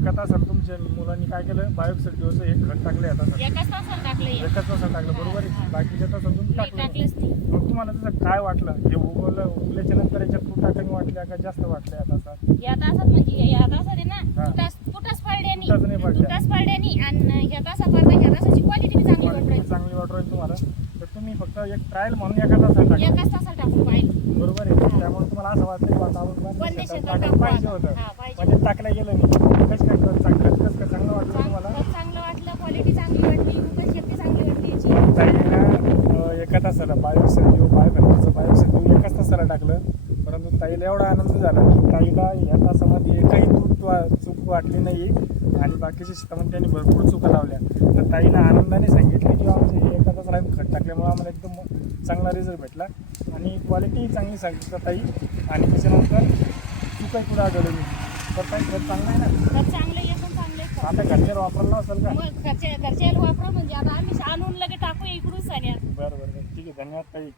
एका तासाला तुमच्या मुलांनी काय केलं, बायोक्साईड दिवस एक खत टाकले आता एकाच तासाला टाकलं हे. एकाच तासाला टाकलं, बरोबर आहे. बाकीच्या तासाला तुम्ही नाही टाकलं. टाकलंच नाही. मग तुम्हाला त्याचं काय वाटलं, हे उगल्याच्या नंतर याच्यात फुटा कमी वाटल्या का जास्त वाटल्या आता तासात? या तासात म्हणजे या तासात आहे हा. ना तुटाच पडल्यानी तुटाच नाही पडल्या. तुटाच पडल्यानी आणि ह्या तासापर्यंत ह्या तासाची क्वालिटी चांगली वाटत क्वालिटी चांगली वाटू राहील तुम्हाला, तर तुम्ही फक्त एक ट्रायल म्हणून एका तासाला टाकलं, एकाच तासाला टाकून पाहिलं. बरोबर आहे. त्यामुळे तुम्हाला असं वाटतं की वातावरण बंद शेतात टाकायला पाहिजे टाकू. होतं, हा, पाहिजे. म्हणजे टाकलं गेलं नाही. कसं काय कसं काय चांगलं वाटलं तुम्हाला? चांगलं वाटलं, क्वालिटी चांगली वाटली, उपज शक्ती चांगली वाटली याची. ताईनं एका तासाला बायोक्साईड देऊ बायोक्साईड देऊ एकाच तासाला टाकलं, परंतु ताईला एवढा आनंद झाला की ताईला या तासामध्ये एकही चूक वाटली नाही आणि बाकीच्या शेतामध्ये त्यांनी भरपूर चुका लावल्या. तर ताईनं आनंदाने सांगितलं की आमचे हे एका तासाला आम्ही खत टाकल्यामुळे आम्हाला एकदम चांगला रिझल्ट भेटला आणि क्वालिटीही चांगली सांगितलं ताई. आणि त्याच्यानंतर चुकाही पुढे आढळली नाही. तर ताई खत चांगलं आहे ना? खत चांगलं एकदम चांगलं आहे. आता घरच्याला वापरला असेल का? मग घरच्या वापरा म्हणजे आता आम्ही आणून लगे टाकू इकडून साऱ्या. बरं ठीक आहे, धन्यवाद ताई.